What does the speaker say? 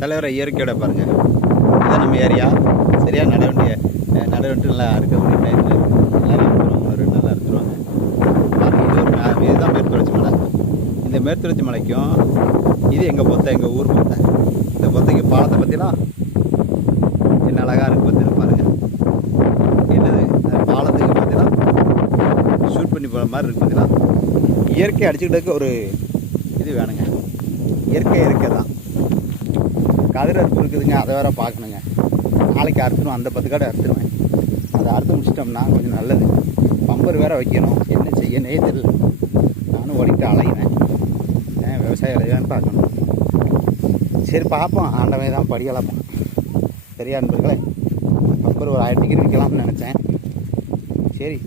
தலைவரை இயற்கையோட பாருங்கள். இதுதான் நம்ம ஏரியா. சரியாக நட வந்துட்டு நல்லா அறுக்கக்கூடிய டைமில் எல்லோரும் அறுத்துருவாங்க. 2 நாள் அறுத்துருவாங்க. பாருங்கள், இதுதான் மேற்கு தொடர்ச்சி மலை. இந்த மேற்கு தொடர்ச்சி மலைக்கும் இது எங்கள் பொத்தை, எங்கள் ஊர் பொத்தை. இந்த பொத்தைக்கு பாலத்தை பற்றிலாம் என்ன அழகாக இருக்குது பார்த்தீங்கன்னா பாருங்கள். என்னது பாலத்துக்கு பார்த்தீங்கன்னா ஷூட் பண்ணி போகிற மாதிரி இருக்குது பார்த்தீங்கன்னா. இயற்கை அடிச்சுக்கிட்டதுக்கு ஒரு இது வேணுங்க. இயற்கை தான். கதிர் அறுப்பு இருக்குதுங்க, அதை வேற பார்க்கணுங்க. நாளைக்கு அறுத்துடும், அந்த 10 காடை அறுத்துடுவேன். அதை அறுத்து முடிச்சிட்டோம்னா கொஞ்சம் நல்லது. பம்பர் வேற வைக்கணும், என்ன செய்யனே தெரியல. நானும் ஓடிட்டு அலையினேன். விவசாயம் அலையான்னு பார்க்கணும். சரி பார்ப்போம், ஆண்டவன் தான் படிக்கலாமா. சரியா நண்பர்களே, பம்பர் ஒரு 1000 டிக்கெட் விற்கலாம்னு நினச்சேன். சரி